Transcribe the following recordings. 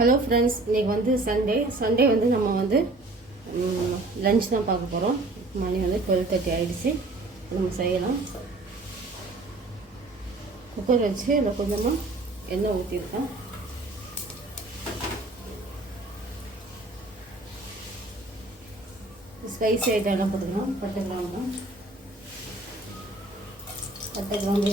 Hello friends, இன்றைக்கி வந்து Sunday வந்து நம்ம வந்து லஞ்ச் தான் பார்க்க போகிறோம். மணி வந்து 12:30 ஆகிடுச்சு. நம்ம செய்யலாம். குக்கர் வச்சு அதில் கொஞ்சமாக எண்ணெய் ஊற்றிருக்கேன். ஸ்பைசி ஐட்டம் எல்லாம் போட்டுக்கலாம். பட்டை கிராம்பு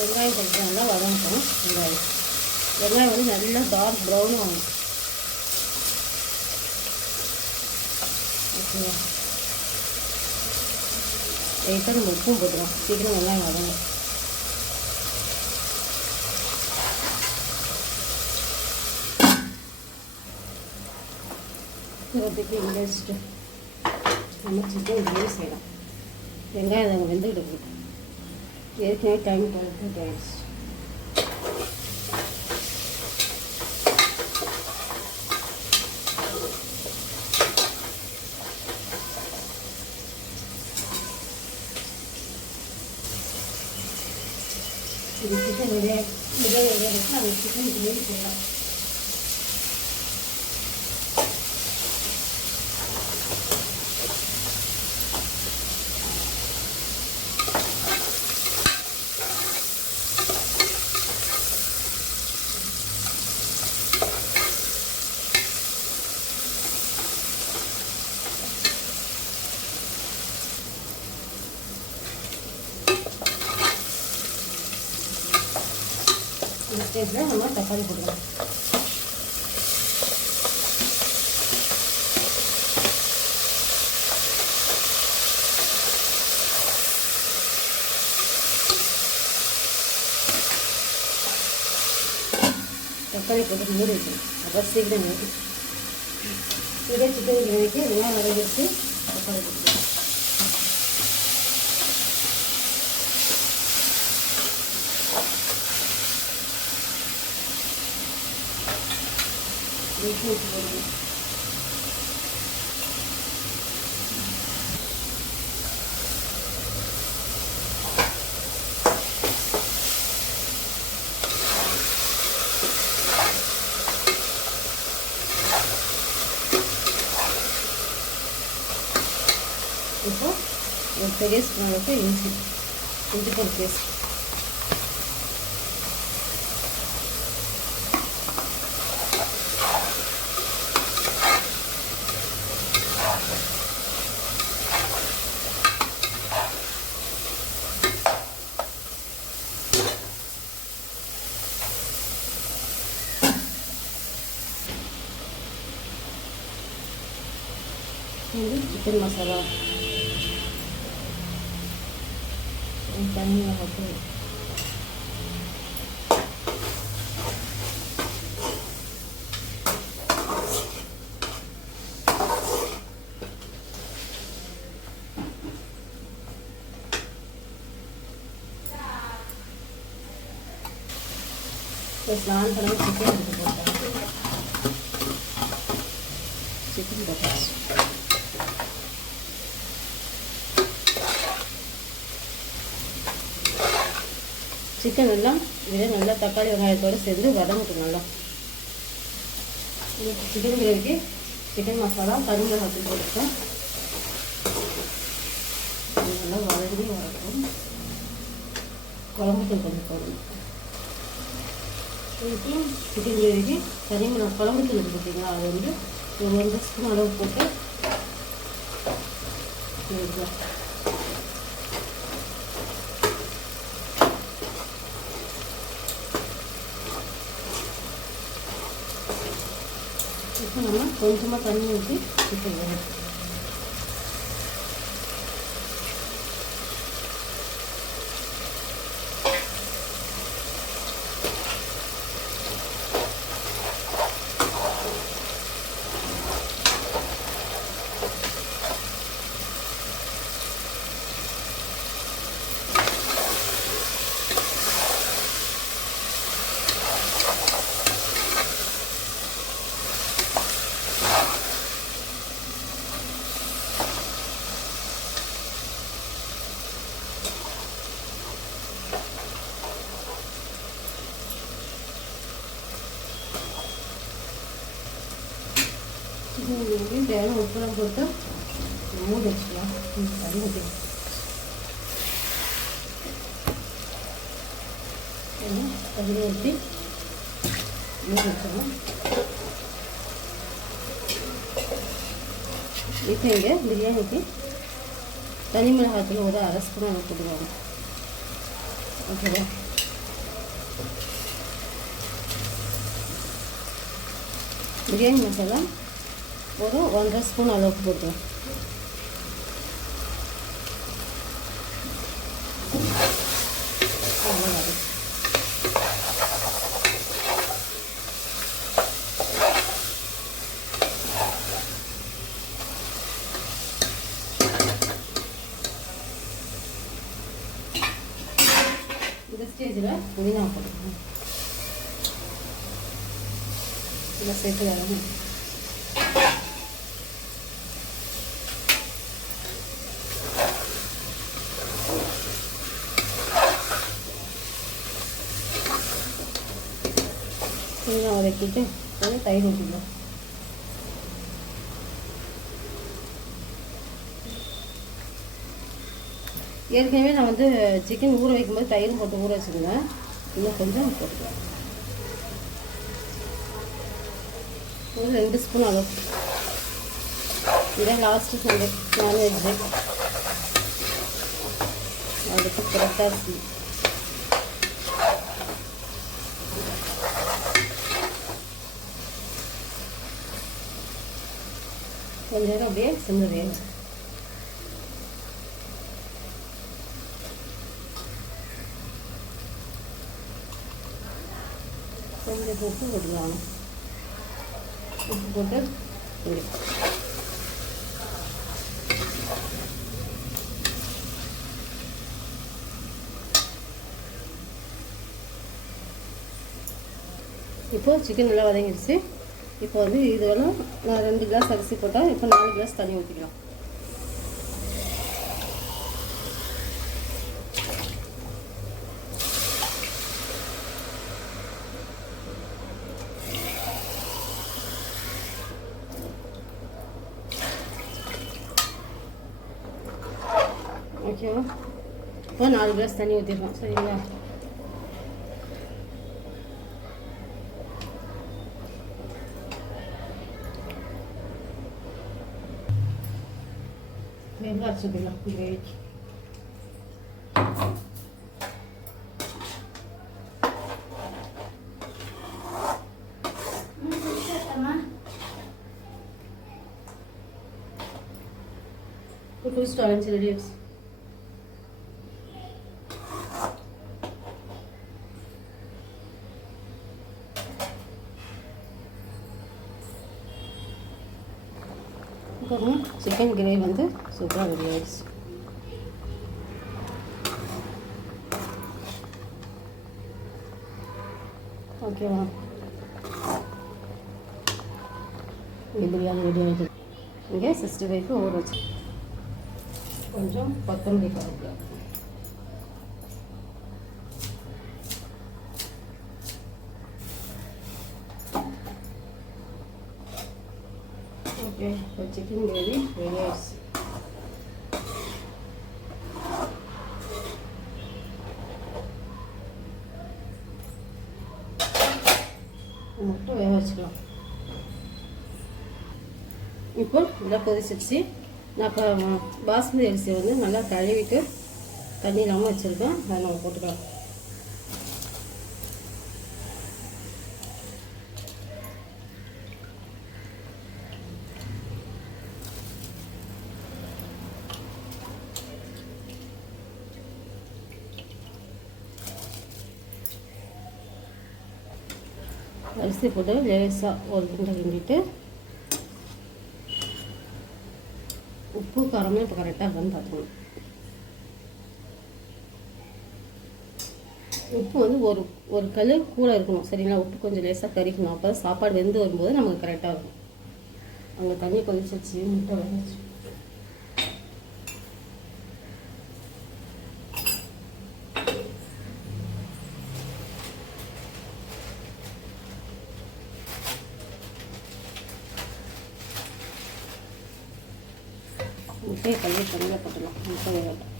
வெங்காயம் கொஞ்சம் நல்லா வதங்கணும். வெங்காயம் வந்து நல்லா டார்க் ப்ரௌன் ஆகும். ஓகேவா? லைட்டாக நம்ம உப்பும் போட்டுக்கலாம். சீக்கிரம் வெங்காயம் வதங்கும். இப்போதைக்கு இந்த வச்சுட்டு நம்ம சிக்கன் இப்படியே செய்யலாம். வெங்காயம் நாங்கள் வெந்துக்கிட்டு இருக்கோம். ஏற்கனவே டைம் 12:30 ஆயிடுச்சு. இது சிக்கன் ரெடியாக வச்சு அந்த சிக்கன் கிரேவி செய்யலாம். இந்த ஸ்டேஜில் நம்ம தக்காளி போடலாம். தக்காளி போட்டு மூடி வைக்கணும். அப்புறம் சீக்கிரம் வேணும். இதே சிக்கன் கிரேவிக்கு இதெல்லாம் வதக்கிட்டு தக்காளி போட்டுக்கலாம். உப்பு போடணும். இப்போ ஒரு பெரிய ஸ்பூன் அளவுக்கு இஞ்சி பூண்டு பேஸ்ட். சிக்கன் மசாலா, தனி மிளகாய், ஸ்நான் பண்ண சிக்கன் எடுத்து போட்டேன். சிக்கன் போட்டேன். சிக்கன் எல்லாம் இதில் நல்லா தக்காளி வெங்காயத்தோடு சேர்ந்து வதங்கட்டும். நல்லா சிக்கன் கிரேவிக்கு சிக்கன் மசாலா தனி மிளகாய் போட்டுருக்கேன். நல்லா வதங்கி வரட்டும். குழம்புத்தூள் கொஞ்சம் போடணும். சிக்கன் கிரேவிக்கு தனி மிளகாய் குழம்புத்தூள் பார்த்தீங்களா, அது வந்து ஒரு 1 ஸ்பூன் அளவு போட்டு இப்போ நம்ம கொஞ்சமாக தண்ணி ஊற்றி சிக்கன் வேணும். தேவையான உப்புலாம் போட்டு மூடி வச்சுக்கலாம். தண்ணி ஊற்றி தண்ணி ஊற்றி மூடி வச்சுக்கலாம். இப்போ இங்கே பிரியாணிக்கு தனி மிளகாய்த்தூள் ஒரு அரை ஸ்பூன் அளவு போட்டுருவாங்க. ஓகேவா? பிரியாணி மசாலா ஒரு 1.5 ஸ்பூன் அளவுக்கு போட்டுருவோம். இந்த ஸ்டேஜில் புதினா போட்டுக்கணும். இதை சேர்த்து வரணும். புதினா வதக்கிட்டு கொஞ்சம் தயிர் ஊற்றிக்கலாம். ஏற்கனவே நான் வந்து சிக்கன் ஊற வைக்கும்போது தயிர் போட்டு ஊற வச்சுருந்தேன். இன்னும் கொஞ்சம் போட்டுக்கலாம். ஒரு 2 ஸ்பூன் அளவு. இதான் லாஸ்ட்டு சண்டே நான்வெஜ்ஜு. அதுக்கு கரெக்டாக இருக்கு. கொஞ்ச நேரம் அப்படியே சிம்மில் வேணும். கொஞ்சம் உப்பு போட்டுக்கலாம். உப்பு போட்டு இப்போ சிக்கன் நல்லா வதங்கிடுச்சு. இப்போ வந்து இதெல்லாம் நான் 2 கிளாஸ் அரிசி போட்டால் இப்போ 4 கிளாஸ் தண்ணி ஊற்றிக்கலாம். ஓகேவா? இப்போ 4 கிளாஸ் தண்ணி ஊற்றிடலாம். சரிங்களா? வெங்காயம் அரைச்சிக்கலாம் கிரேவிக்கு. குடிச்சிட்டு அரைச்சி ரெடி ஆகிடுச்சு. சிக்கன் கிரேவி வந்து சூப்பராக ரெடி ஆகிடுச்சு. ஓகேவா? இங்கே பிரியாணி ரெடி ஆகிடுது. இங்கே 65க்கு ஊற வச்சு கொஞ்சம் கொத்தமல்லி கருவேப்பிலை. ஓகே, இப்போ சிக்கன் கிரேவி ரெடி ஆகிடுச்சு. மட்டும் வேக வச்சுக்கலாம். இப்போ நல்லா கொதிச்சிடுச்சு. நான் இப்போ பாஸ்மதி அரிசியை வந்து நல்லா கழுவிட்டு தண்ணி இல்லாமல் வச்சுருக்கேன். அதை நம்ம போட்டுக்கலாம். அரிசி போட்டு லேசாக ஒரு கிண்ட கிண்டிட்டு உப்பு காரமாக இப்போ கரெக்டாக இருக்கான்னு பார்த்துக்கணும். உப்பு வந்து ஒரு கல் கூட இருக்கணும். சரிங்களா? உப்பு கொஞ்சம் லேசாக கறிக்கணும். அப்போ சாப்பாடு வெந்து வரும்போது நமக்கு கரெக்டாக இருக்கும். அங்கே தண்ணி கொதிச்சிச்சு, முட்டை வேகச்சு. முட்டையை கழுவி தண்ணியில் போட்டுடலாம். முட்டை வேகட்டும்.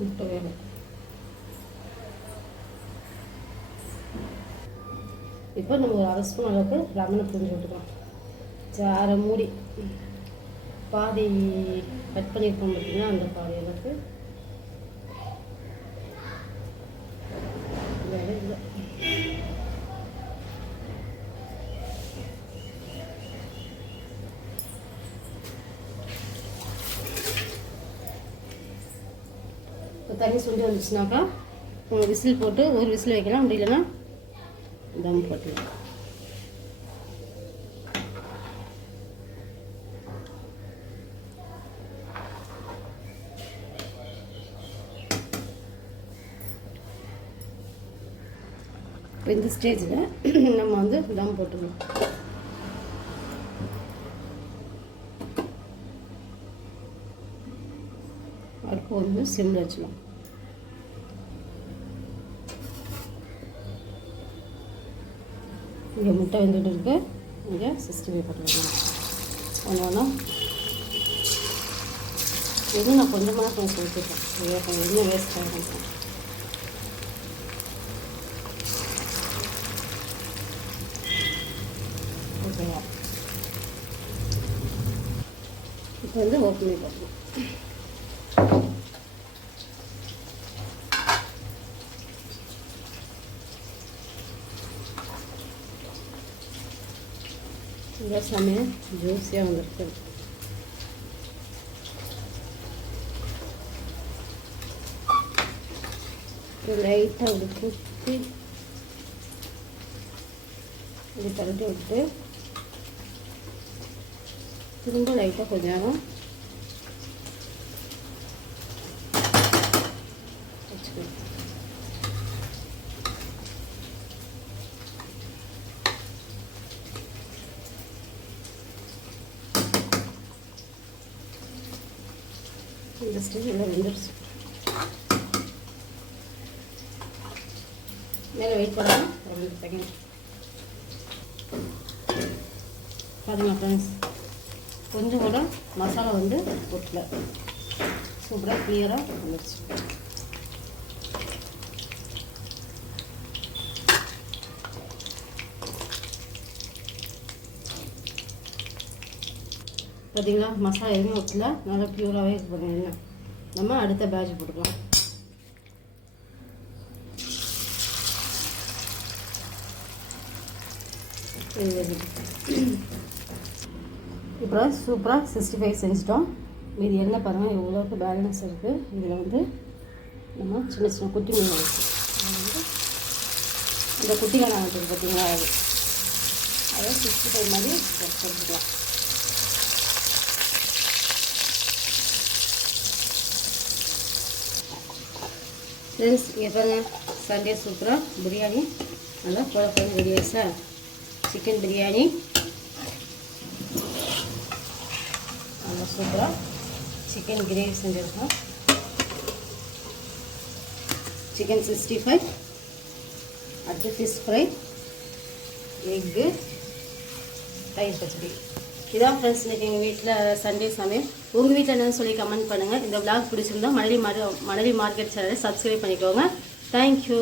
முட்டை வேகட்டும். இப்போ நம்ம ஒரு 1/2 ஸ்பூன் அளவுக்கு லெமனை புரிஞ்சு விட்டுக்கலாம். அரை மூடி பாதி கட் பண்ணியிருக்கோம் பார்த்தீங்கன்னா, அந்த பாதி அளவுக்கு வேலை இல்லை. இப்போ தண்ணி சுண்டி வந்துச்சுனாக்கா விசில் போட்டு ஒரு விசில் வைக்கலாம். அப்படி இல்லைன்னா தம் போட்டுக்கலாம். இப்போ இந்த ஸ்டேஜில் நம்ம வந்து தம் போட்டுக்கலாம். அடுப்பு வந்து சிம்மில் வச்சுக்கலாம். இங்கே முட்டை வெந்துட்டு இருக்கு. இங்கே 65 போட்டுக்கலாம். ஒன்று இது நான் கொஞ்சமாக கொஞ்சம் ஊற்றிட்டேன். இன்னும் வேஸ்ட் ஆகிடும். ஓகேவா? இப்போ வந்து ஓப்பன் பண்ணி பார்க்கலாம். இந்த சமயம் ஜூஸியாக வந்துருக்கு. லைட்டாக அப்படி குத்தி இப்படி தள்ளி விட்டு திரும்ப லைட்டாக கொஞ்ச நேரம் வச்சுக்கணும். இந்த ஸ்டேஜ் எல்லாம் வெந்துருச்சு. மேலே வெயிட் பண்ணலாம் ஒரு 2 செகண்ட். பாருங்கள் ஃப்ரெண்ட்ஸ், கொஞ்சம் கூட மசாலா வந்து ஒட்டல. சூப்பராக கிளியராக வந்துடுச்சு. பார்த்தீங்களா, மசாலா எதுவுமே ஒட்டல, நல்லா ப்யூராகவே பண்ணுங்க. நம்ம அடுத்த பேட்ச் போட்டுக்கலாம். இப்போ சூப்பராக 65 செஞ்சிட்டோம். மீதி என்ன பாருங்கள், எவ்வளோக்கு பேலன்ஸ் இருக்குது. இதில் வந்து நம்ம சின்ன சின்ன குட்டி மீன் வச்சு வந்து அந்த குட்டிக்கான இருக்குது பார்த்தீங்களா, அதை 65 மாதிரி எடுத்துக்கலாம். ஃப்ரெண்ட்ஸ், இங்கே பாருங்கள், சண்டே சூப்பராக பிரியாணி நல்லா குழப்பம் ரெடி ஆயிடுச்சா. சிக்கன் பிரியாணி நல்லா சூப்பராக சிக்கன் கிரேவி செஞ்சுருக்கோம். சிக்கன் 65, அடுத்து ஃபிஷ் ஃப்ரை, எக்கு, தயிர் பச்சடி. இதான் ஃப்ரெண்ட்ஸ் இன்றைக்கி எங்கள் வீட்டில் சண்டே சமையல். உங்கள் வீட்டில் என்னன்னு சொல்லி கமெண்ட் பண்ணுங்கள். இந்த விளாக் பிடிச்சிருந்தா மணலி மார்க்கெட் சேனலை சப்ஸ்கிரைப் பண்ணிக்கோங்க. தேங்க்யூ.